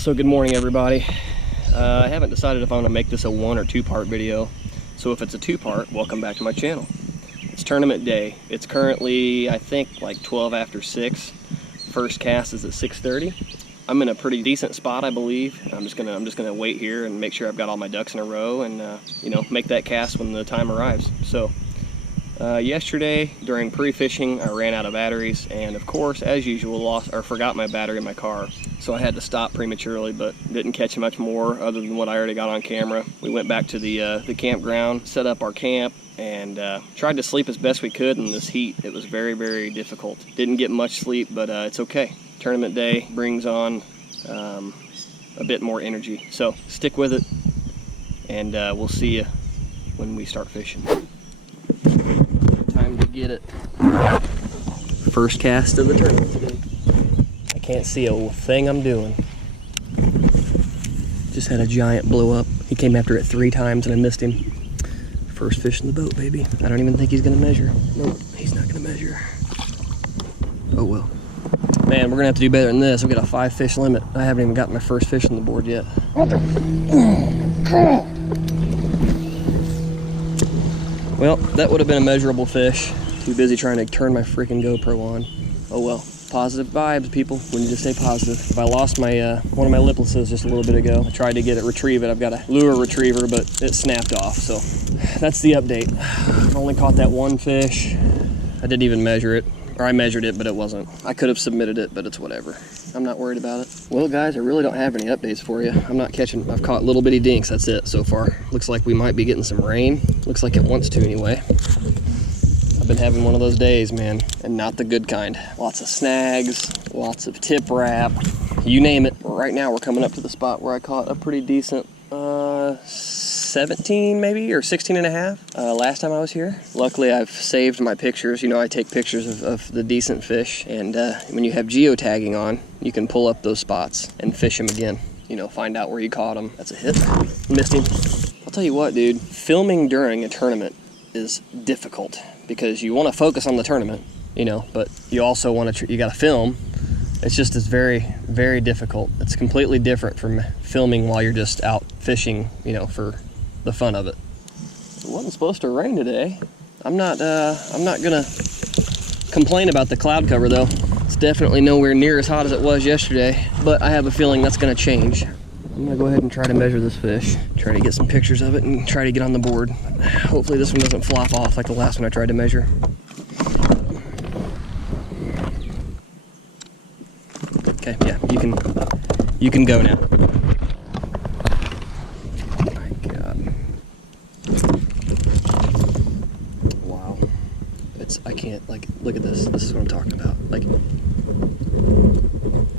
So good morning, everybody. I haven't decided if I'm gonna make this a 1 or 2 part video. So if it's a 2-part, welcome back to my channel. It's tournament day. It's currently, I think, like 12 after 6. First cast is at 6:30. I'm in a pretty decent spot, I believe. I'm just gonna wait here and make sure I've got all my ducks in a row and you know, make that cast when the time arrives. So yesterday during pre-fishing, I ran out of batteries, and of course, as usual, forgot my battery in my car. So I had to stop prematurely, but didn't catch much more other than what I already got on camera. We went back to the campground, set up our camp, and tried to sleep as best we could in this heat. It was very, very difficult. Didn't get much sleep, but it's okay. Tournament day brings on a bit more energy. So stick with it, and we'll see you when we start fishing. Time to get it. First cast of the tournament today. I can't see a thing I'm doing. Just had a giant blow up. He came after it 3 times and I missed him. First fish in the boat, baby. I don't even think he's gonna measure. Nope, he's not gonna measure. Oh well. Man, we're gonna have to do better than this. I've got a 5 fish limit. I haven't even got my first fish on the board yet. Well, that would have been a measurable fish. Too busy trying to turn my freaking GoPro on. Oh well. Positive vibes, people. We need to stay positive. If I lost my one of my liplesses just a little bit ago, I tried to retrieve it. I've got a lure retriever, but it snapped off. So that's the update. I've only caught that 1 fish. I didn't even measure it. Or I measured it, but it wasn't. I could have submitted it, but it's whatever. I'm not worried about it. Well, guys, I really don't have any updates for you. I'm not catching. I've caught little bitty dinks. That's it so far. Looks like we might be getting some rain. Looks like it wants to anyway. I've been having one of those days, man, and not the good kind. Lots of snags, lots of tip wrap, you name it. Right now we're coming up to the spot where I caught a pretty decent 17 maybe, or 16 and a half last time I was here. Luckily I've saved my pictures. You know, I take pictures of the decent fish, and when you have geotagging on, you can pull up those spots and fish them again. You know, find out where you caught them. That's a hit. Missed him. I'll tell you what, dude, filming during a tournament is difficult because you want to focus on the tournament, you know, but you also want to, you got to film. It's very, very difficult. It's completely different from filming while you're just out fishing, you know, for the fun of it. It wasn't supposed to rain today. I'm not gonna complain about the cloud cover though. It's definitely nowhere near as hot as it was yesterday, but I have a feeling that's gonna change. I'm gonna go ahead and try to measure this fish, try to get some pictures of it and try to get on the board. Hopefully this one doesn't flop off like the last one I tried to measure. Okay, yeah, you can go now. Oh my God. Wow. I can't, like, look at this. This is what I'm talking about. Like,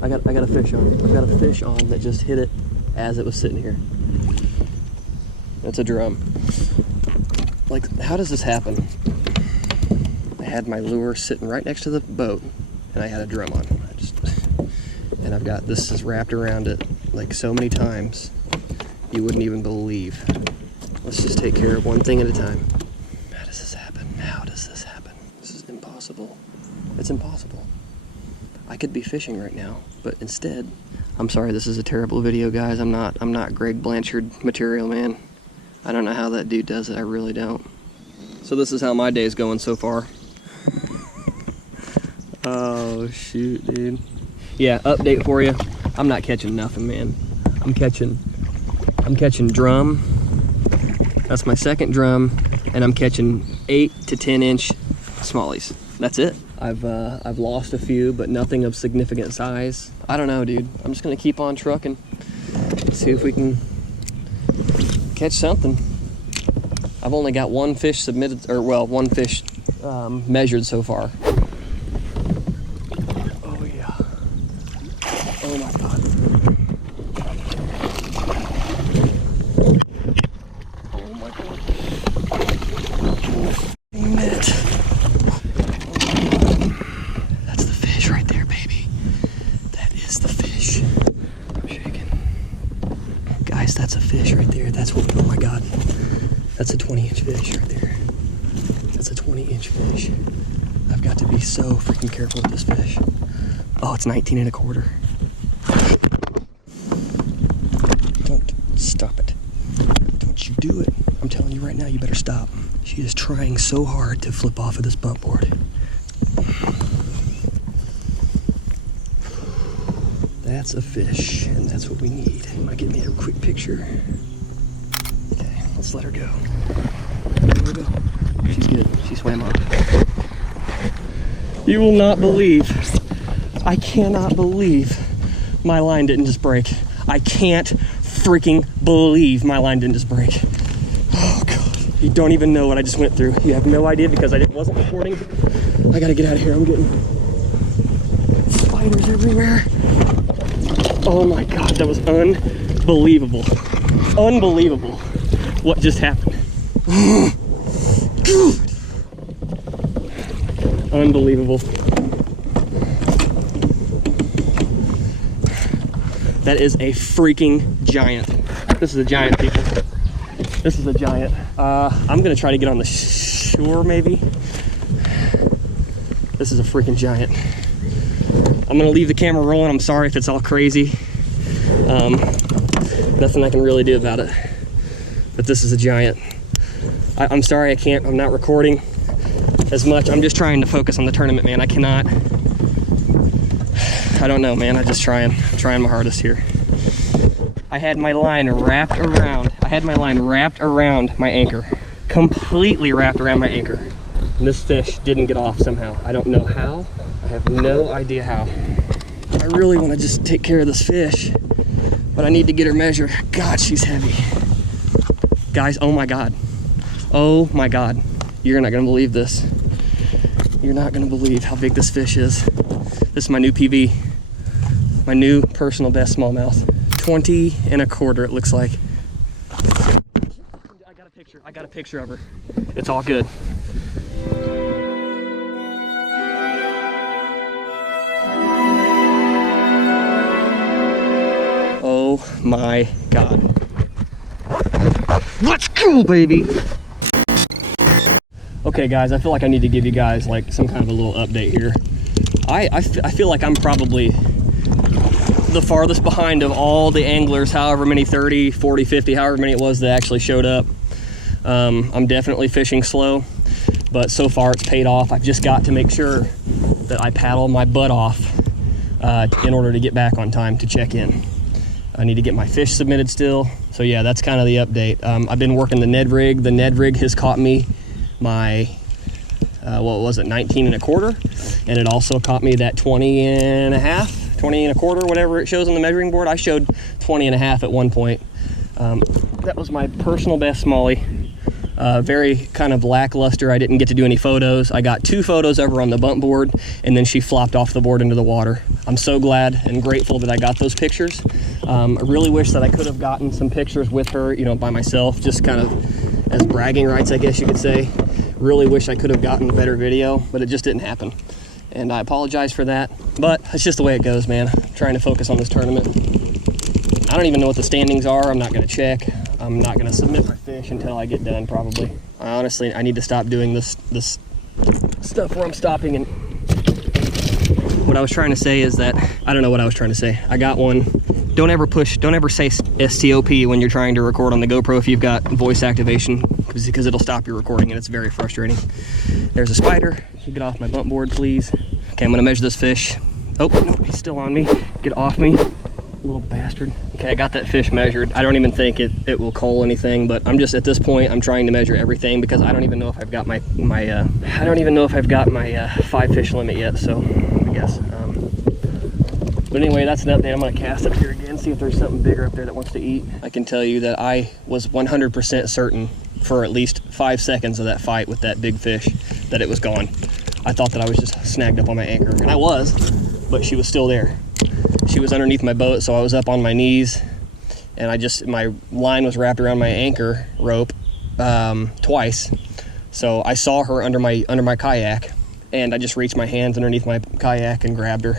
I got a fish on. I've got a fish on that just hit it as it was sitting here. That's a drum. Like, how does this happen? I had my lure sitting right next to the boat, and I had a drum on. And I've got this is wrapped around it like so many times, you wouldn't even believe. Let's just take care of one thing at a time. How does this happen? How does this happen? This is impossible. It's impossible. I could be fishing right now, but instead, I'm sorry, this is a terrible video, guys. I'm not Greg Blanchard material, man. I don't know how that dude does it. I really don't. So this is how my day's going so far. Oh shoot, dude. Yeah, update for you. I'm not catching nothing, man. I'm catching drum. That's my second drum, and I'm catching 8 to 10 inch smallies. That's it. I've lost a few, but nothing of significant size. I don't know, dude. I'm just gonna keep on trucking. See if we can catch something. I've only got 1 fish submitted, or well, 1 fish measured so far. Oh yeah. Oh my God. Oh my God. Dang it. That's the fish right there, baby. That is the fish. I'm shaking. Guys, that's a fish right there. That's what, oh my God. That's a 20-inch fish right there. That's a 20-inch fish. I've got to be so freaking careful with this fish. Oh, it's 19 1/4. now, you better stop. She is trying so hard to flip off of this bump board. That's a fish, and that's what we need. Might get me a quick picture. Okay, let's let her go. There we go. She's good. She swam off. You will not believe, I cannot believe my line didn't just break. I can't freaking believe my line didn't just break. Oh God, you don't even know what I just went through. You have no idea because I wasn't recording. I gotta get out of here. I'm getting spiders everywhere. Oh my God, that was unbelievable. Unbelievable what just happened. Unbelievable. That is a freaking giant. This is a giant, people. This is a giant. I'm gonna try to get on the shore, maybe. This is a freaking giant. I'm gonna leave the camera rolling. I'm sorry if it's all crazy. Nothing I can really do about it. But this is a giant. I'm sorry I'm not recording as much. I'm just trying to focus on the tournament, man. I cannot. I don't know, man. I'm just trying my hardest here. I had my line wrapped around. My anchor. Completely wrapped around my anchor. And this fish didn't get off somehow. I don't know how. I have no idea how. I really want to just take care of this fish, but I need to get her measured. God, she's heavy. Guys, oh my God. Oh my God. You're not gonna believe this. You're not gonna believe how big this fish is. This is my new PB. My new personal best smallmouth. 20 1/4, it looks like. I got a picture of her. It's all good. Oh my God. Let's go, baby. Okay guys, I feel like I need to give you guys like some kind of a little update here. I feel like I'm probably the farthest behind of all the anglers, however many, 30, 40, 50, however many it was that actually showed up. I'm definitely fishing slow, but so far it's paid off. I've just got to make sure that I paddle my butt off in order to get back on time to check in. I need to get my fish submitted still. So yeah, that's kind of the update. I've been working the Ned rig. The Ned rig has caught me my, what was it, 19 1/4. And it also caught me that 20 1/2, 20 1/4, whatever it shows on the measuring board. I showed 20 1/2 at one point. That was my personal best smallie. Very kind of lackluster. I didn't get to do any photos. I got 2 photos of her on the bump board, and then she flopped off the board into the water. I'm so glad and grateful that I got those pictures. I really wish that I could have gotten some pictures with her, you know, by myself, just kind of as bragging rights, I guess you could say. Really wish I could have gotten a better video, but it just didn't happen. And I apologize for that, but it's just the way it goes, man. I'm trying to focus on this tournament. I don't even know what the standings are. I'm not gonna check. I'm not gonna submit my fish until I get done, probably. I need to stop doing this stuff where I'm stopping. And what I was trying to say is that, I don't know what I was trying to say. I got one. Don't ever say STOP when you're trying to record on the GoPro if you've got voice activation, because it'll stop your recording and it's very frustrating. There's a spider. Get off my bump board, please. Okay, I'm gonna measure this fish. Oh, no, he's still on me. Get off me, little bastard. Okay, I got that fish measured. I don't even think it will cull anything, but I'm just, at this point, I'm trying to measure everything because I don't even know if I've got my 5 fish limit yet, so I guess. But anyway, that's an update. I'm gonna cast up here again, see if there's something bigger up there that wants to eat. I can tell you that I was 100% certain for at least 5 seconds of that fight with that big fish that it was gone. I thought that I was just snagged up on my anchor, and I was, but she was still there. She was underneath my boat, so I was up on my knees, and my line was wrapped around my anchor rope twice. So I saw her under my kayak, and I just reached my hands underneath my kayak and grabbed her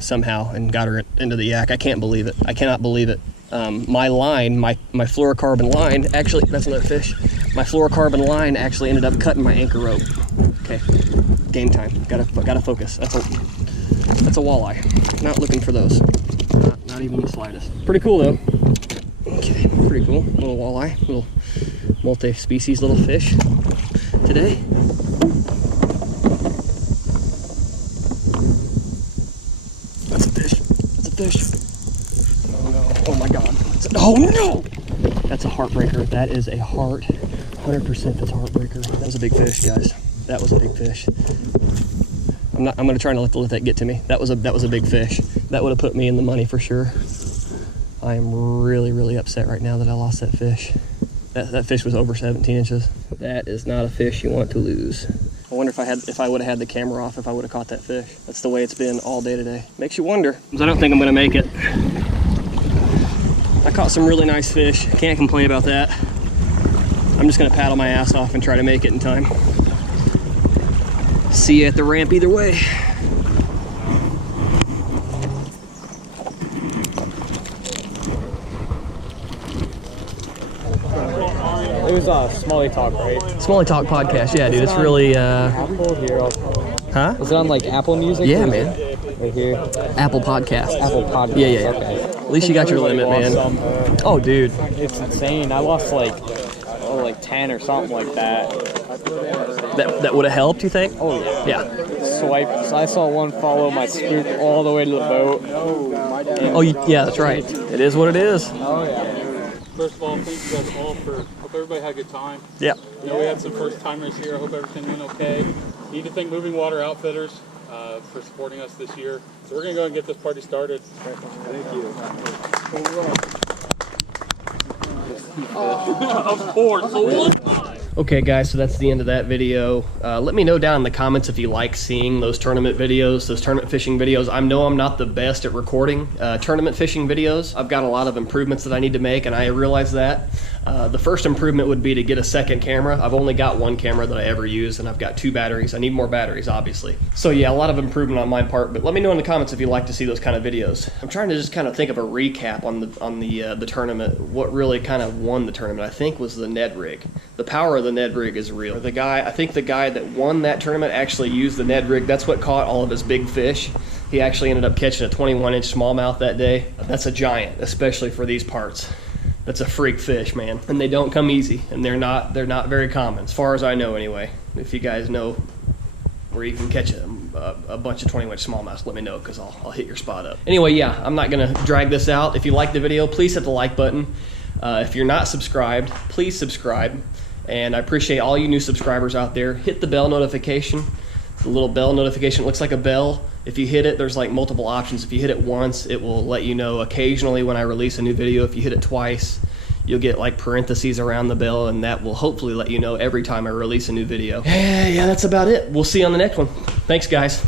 somehow and got her into the yak. I can't believe it. I cannot believe it. My line, my fluorocarbon line, actually, that's another fish. My fluorocarbon line actually ended up cutting my anchor rope. Okay, game time. Gotta focus. That's a walleye. Not looking for those. Not even the slightest. Pretty cool though. Okay, pretty cool. Little walleye. multi-species little fish today. That's a fish. That's a fish. Oh no. Oh my god. Oh no! That's a heartbreaker. That is a 100% that's a heartbreaker. That was a big fish, guys. That was a big fish. I'm gonna try not to let that get to me. That was a big fish. That would have put me in the money for sure. I am really upset right now that I lost that fish. That fish was over 17 inches. That is not a fish you want to lose. I wonder if I would have had the camera off, if I would have caught that fish. That's the way it's been all day today. Makes you wonder. I don't think I'm gonna make it. I caught some really nice fish. Can't complain about that. I'm just gonna paddle my ass off and try to make it in time. See you at the ramp either way. It was Smallie Talk, right? Smallie Talk podcast, yeah, dude. It's really Apple here. huh? Is it on like Apple Music? Yeah, man. Right here. Apple Podcast. Apple Podcast. Yeah. Okay. At least you got your limit, man. Oh, dude. It's insane. I lost like 10 or something like that. That would have helped, you think? Oh yeah. Yeah. Swipe. So I saw one follow my spook all the way to the boat. Oh, yeah, that's right. It is what it is. Oh yeah. First of all, thank you guys all for, hope everybody had a good time. Yep. You know, we had some first timers here. I hope everything went okay. Need to thank Moving Water Outfitters for supporting us this year. So we're going to go and get this party started. Thank you. Of course. Okay guys, so that's the end of that video. Let me know down in the comments if you like seeing those tournament videos, those tournament fishing videos. I know I'm not the best at recording tournament fishing videos. I've got a lot of improvements that I need to make, and I realize that. The first improvement would be to get a second camera. I've only got one camera that I ever use, and I've got 2 batteries. I need more batteries, obviously. So yeah, a lot of improvement on my part, but let me know in the comments if you like to see those kind of videos. I'm trying to just kind of think of a recap on the tournament. What really kind of won the tournament, I think, was the Ned rig. The power of the Ned rig is real. I think the guy that won that tournament actually used the Ned rig. That's what caught all of his big fish. He actually ended up catching a 21-inch smallmouth that day. That's a giant, especially for these parts. That's a freak fish, man. And they don't come easy, and they're not very common, as far as I know anyway. If you guys know where you can catch a bunch of 21-inch smallmouths, let me know, because I'll hit your spot up. Anyway, yeah, I'm not gonna drag this out. If you like the video, please hit the like button. If you're not subscribed, please subscribe. And I appreciate all you new subscribers out there. Hit the bell notification. The little bell notification looks like a bell. If you hit it, there's like multiple options. If you hit it once, it will let you know occasionally when I release a new video. If you hit it twice, you'll get like parentheses around the bell, and that will hopefully let you know every time I release a new video. Yeah, that's about it. We'll see you on the next one. Thanks, guys.